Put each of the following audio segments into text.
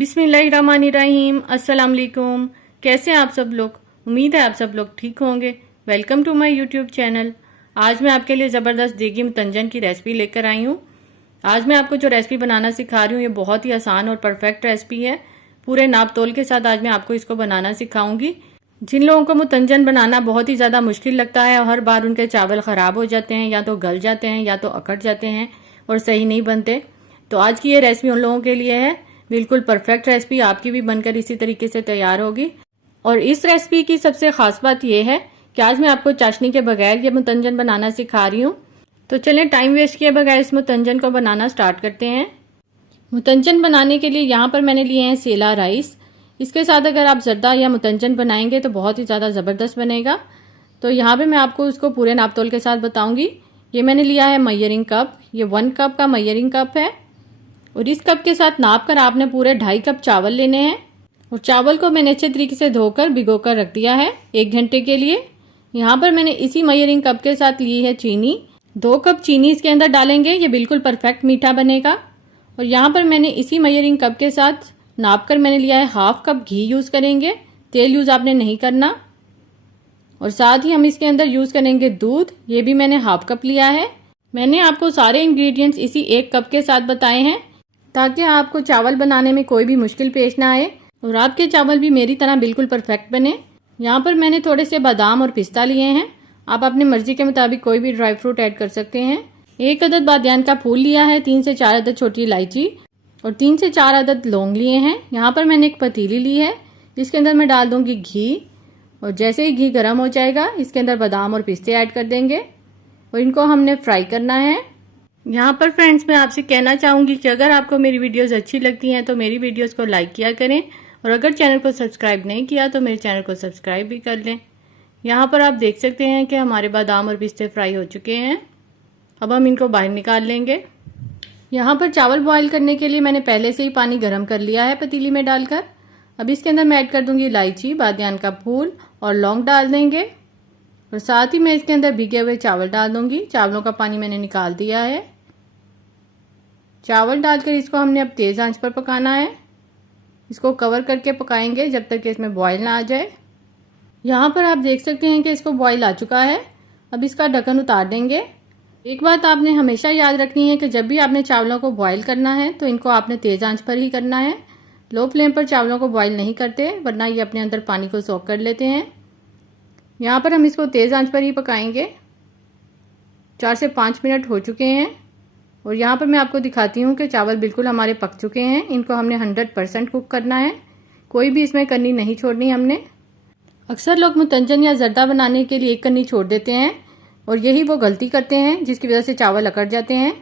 बिस्मिल्लाहिर्रहमानिर्रहीम। अस्सलाम वालेकुम। कैसे हैं आप सब लोग? उम्मीद है आप सब लोग ठीक होंगे। Welcome to my YouTube channel. आज मैं आपके लिए ज़बरदस्त देगी मुतंजन की रेसिपी लेकर आई हूँ। आज मैं आपको जो रेसिपी बनाना सिखा रही हूँ ये बहुत ही आसान और परफेक्ट रेसिपी है। पूरे नाप तोल के साथ आज मैं आपको इसको बनाना सिखाऊंगी। जिन लोगों को मुतंजन बनाना बहुत ही ज़्यादा मुश्किल लगता है और हर बार उनके चावल ख़राब हो जाते हैं, या तो गल जाते हैं या तो अकड़ जाते हैं और सही नहीं बनते, तो आज की ये रेसिपी उन लोगों के लिए है। बिल्कुल परफेक्ट रेसिपी आपकी भी बनकर इसी तरीके से तैयार होगी। और इस रेसिपी की सबसे खास बात यह है कि आज मैं आपको चाशनी के बगैर ये मुतंजन बनाना सिखा रही हूँ। तो चलें टाइम वेस्ट किए बगैर इस मुतंजन को बनाना स्टार्ट करते हैं। मुतंजन बनाने के लिए यहाँ पर मैंने लिए हैं सेला राइस। इसके साथ अगर आप जर्दा या मुतंजन बनाएंगे तो बहुत ही ज़्यादा ज़बरदस्त बनेगा। तो यहाँ पे मैं आपको उसको पूरे नाप तोल के साथ बताऊंगी। ये मैंने लिया है मयरिंग कप, ये 1 कप का मयरिंग कप है। और इस कप के साथ नाप कर आपने पूरे 2.5 कप चावल लेने हैं। और चावल को मैंने अच्छे तरीके से धोकर भिगोकर रख दिया है 1 घंटे के लिए। यहाँ पर मैंने इसी मयरिंग कप के साथ ली है चीनी। 2 कप चीनी इसके अंदर डालेंगे, ये बिल्कुल परफेक्ट मीठा बनेगा। और यहाँ पर मैंने इसी मयरिंग कप के साथ नाप कर मैंने लिया है 1/2 कप घी यूज़ करेंगे, तेल यूज़ आपने नहीं करना। और साथ ही हम इसके अंदर यूज़ करेंगे दूध, ये भी मैंने 1/2 कप लिया है। मैंने आपको सारे इंग्रेडिएंट्स इसी 1 कप के साथ बताए हैं ताकि आपको चावल बनाने में कोई भी मुश्किल पेश ना आए और आपके चावल भी मेरी तरह बिल्कुल परफेक्ट बने। यहाँ पर मैंने थोड़े से बादाम और पिस्ता लिए हैं। आप अपनी मर्जी के मुताबिक कोई भी ड्राई फ्रूट ऐड कर सकते हैं। 1 अदद बादियान का फूल लिया है, 3 से 4 अदद छोटी इलायची और 3 से 4 अदद लौंग लिए हैं। यहाँ पर मैंने एक पतीली ली है, जिसके अंदर मैं डाल दूंगी घी। और जैसे ही घी गर्म हो जाएगा इसके अंदर बादाम और पिस्ते ऐड कर देंगे और इनको हमने फ्राई करना है। यहाँ पर फ्रेंड्स मैं आपसे कहना चाहूँगी कि अगर आपको मेरी वीडियोस अच्छी लगती हैं तो मेरी वीडियोस को लाइक किया करें, और अगर चैनल को सब्सक्राइब नहीं किया तो मेरे चैनल को सब्सक्राइब भी कर लें। यहाँ पर आप देख सकते हैं कि हमारे बादाम और पिस्ते फ्राई हो चुके हैं। अब हम इनको बाहर निकाल लेंगे। यहाँ पर चावल बॉयल करने के लिए मैंने पहले से ही पानी गर्म कर लिया है पतीली में डालकर। अब इसके अंदर मैं ऐड कर दूंगी इलायची, बादियान का फूल और लौंग डाल देंगे। और साथ ही मैं इसके अंदर भीगे हुए चावल डाल दूंगी। चावलों का पानी मैंने निकाल दिया है। चावल डालकर इसको हमने अब तेज़ आंच पर पकाना है। इसको कवर करके पकाएंगे जब तक कि इसमें बॉयल ना आ जाए। यहाँ पर आप देख सकते हैं कि इसको बॉयल आ चुका है। अब इसका ढक्कन उतार देंगे। एक बात आपने हमेशा याद रखनी है कि जब भी आपने चावलों को बॉयल करना है तो इनको आपने तेज़ आंच पर ही करना है। लो फ्लेम पर चावलों को बॉयल नहीं करते, वरना ये अपने अंदर पानी को सोख कर लेते हैं। यहाँ पर हम इसको तेज़ आंच पर ही पकाएंगे। 4 से 5 मिनट हो चुके हैं और यहाँ पर मैं आपको दिखाती हूँ कि चावल बिल्कुल हमारे पक चुके हैं। इनको हमने 100% कुक करना है, कोई भी इसमें कन्नी नहीं छोड़नी हमने। अक्सर लोग मुतंजन या जर्दा बनाने के लिए एक कन्नी छोड़ देते हैं और यही वो गलती करते हैं जिसकी वजह से चावल अकड़ जाते हैं।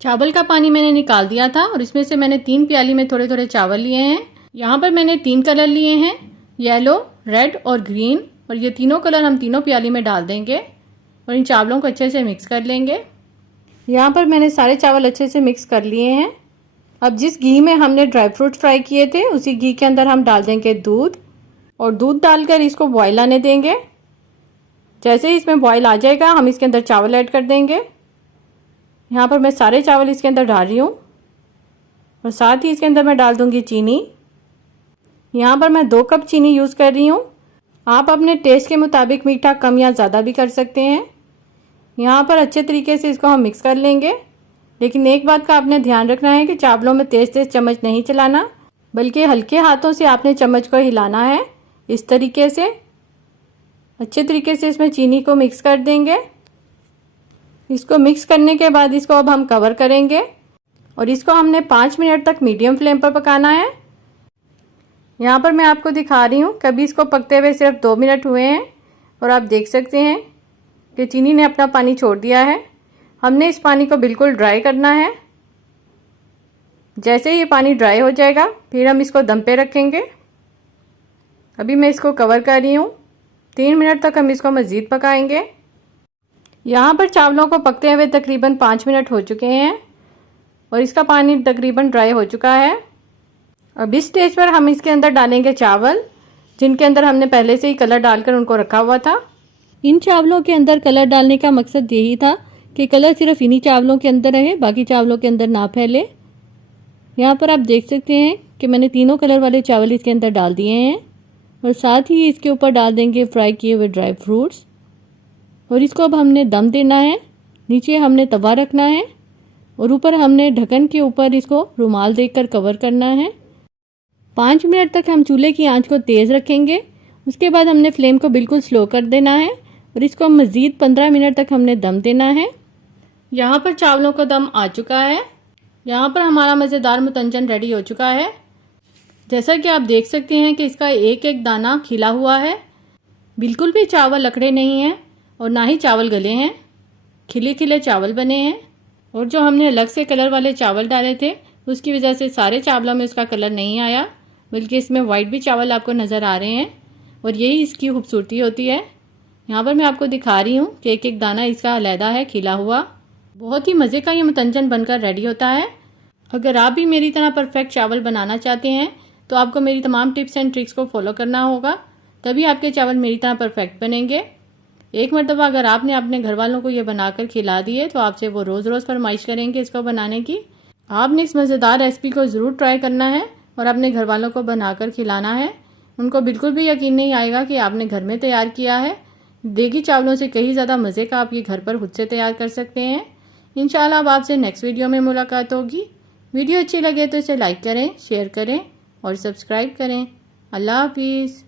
चावल का पानी मैंने निकाल दिया था और इसमें से मैंने 3 प्याली में थोड़े थोड़े चावल लिए हैं। यहाँ पर मैंने 3 कलर लिए हैं, येलो, रेड और ग्रीन। और ये तीनों कलर हम तीनों प्याली में डाल देंगे और इन चावलों को अच्छे से मिक्स कर लेंगे। यहाँ पर मैंने सारे चावल अच्छे से मिक्स कर लिए हैं। अब जिस घी में हमने ड्राई फ्रूट फ्राई किए थे उसी घी के अंदर हम डाल देंगे दूध और दूध डालकर इसको बॉयल आने देंगे। जैसे ही इसमें बॉयल आ जाएगा हम इसके अंदर चावल ऐड कर देंगे। यहाँ पर मैं सारे चावल इसके अंदर डाल रही हूँ और साथ ही इसके अंदर मैं डाल दूँगी चीनी। यहाँ पर मैं 2 कप चीनी यूज़ कर रही हूँ। आप अपने टेस्ट के मुताबिक मीठा कम या ज़्यादा भी कर सकते हैं। यहाँ पर अच्छे तरीके से इसको हम मिक्स कर लेंगे। लेकिन एक बात का आपने ध्यान रखना है कि चावलों में तेज़ तेज़ चम्मच नहीं चलाना, बल्कि हल्के हाथों से आपने चम्मच को हिलाना है। इस तरीके से अच्छे तरीके से इसमें चीनी को मिक्स कर देंगे। इसको मिक्स करने के बाद इसको अब हम कवर करेंगे और इसको हमने 5 मिनट तक मीडियम फ्लेम पर पकाना है। यहाँ पर मैं आपको दिखा रही हूँ कभी इसको पकते हुए सिर्फ 2 मिनट हुए हैं और आप देख सकते हैं कि चीनी ने अपना पानी छोड़ दिया है। हमने इस पानी को बिल्कुल ड्राई करना है। जैसे ही ये पानी ड्राई हो जाएगा फिर हम इसको दम पे रखेंगे। अभी मैं इसको कवर कर रही हूँ। 3 मिनट तक हम इसको मज़ीद पकाएंगे। यहाँ पर चावलों को पकते हुए तकरीबन 5 मिनट हो चुके हैं और इसका पानी तकरीबन ड्राई हो चुका है। अब इस स्टेज पर हम इसके अंदर डालेंगे चावल, जिनके अंदर हमने पहले से ही कलर डालकर उनको रखा हुआ था। इन चावलों के अंदर कलर डालने का मकसद यही था कि कलर सिर्फ इन्हीं चावलों के अंदर रहे, बाकी चावलों के अंदर ना फैले। यहाँ पर आप देख सकते हैं कि मैंने तीनों कलर वाले चावल इसके अंदर डाल दिए हैं और साथ ही इसके ऊपर डाल देंगे फ्राई किए हुए ड्राई फ्रूट्स और इसको अब हमने दम देना है। नीचे हमने तवा रखना है और ऊपर हमने ढक्कन के ऊपर इसको रुमाल देकर कवर करना है। 5 मिनट तक हम चूल्हे की आंच को तेज़ रखेंगे। उसके बाद हमने फ्लेम को बिल्कुल स्लो कर देना है और इसको मज़ीद 15 मिनट तक हमने दम देना है। यहाँ पर चावलों का दम आ चुका है। यहाँ पर हमारा मज़ेदार मुतंजन रेडी हो चुका है। जैसा कि आप देख सकते हैं कि इसका एक एक दाना खिला हुआ है, बिल्कुल भी चावल लकड़े नहीं हैं और ना ही चावल गले हैं, खिले खिले चावल बने हैं। और जो हमने अलग से कलर वाले चावल डाले थे उसकी वजह से सारे चावलों में उसका कलर नहीं आया, बल्कि इसमें वाइट भी चावल आपको नज़र आ रहे हैं और यही इसकी खूबसूरती होती है। यहाँ पर मैं आपको दिखा रही हूँ कि एक एक दाना इसका अलहदा है खिला हुआ। बहुत ही मज़े का ये मुतंजन बनकर रेडी होता है। अगर आप भी मेरी तरह परफेक्ट चावल बनाना चाहते हैं तो आपको मेरी तमाम टिप्स एंड ट्रिक्स को फॉलो करना होगा, तभी आपके चावल मेरी तरह परफेक्ट बनेंगे। एक मरतबा अगर आपने अपने घर वालों को ये बनाकर खिला दिए तो आपसे वो रोज़ रोज़ फरमाइश करेंगे इसको बनाने की। आपने इस मज़ेदार रेसिपी को ज़रूर ट्राई करना है और अपने घर वालों को बनाकर खिलाना है। उनको बिल्कुल भी यकीन नहीं आएगा कि आपने घर में तैयार किया है। देगी चावलों से कहीं ज़्यादा मज़े का आप ये घर पर खुद से तैयार कर सकते हैं। इंशाल्लाह अब आपसे नेक्स्ट वीडियो में मुलाकात होगी। वीडियो अच्छी लगे तो इसे लाइक करें, शेयर करें और सब्सक्राइब करें। अल्लाह हाफिज़।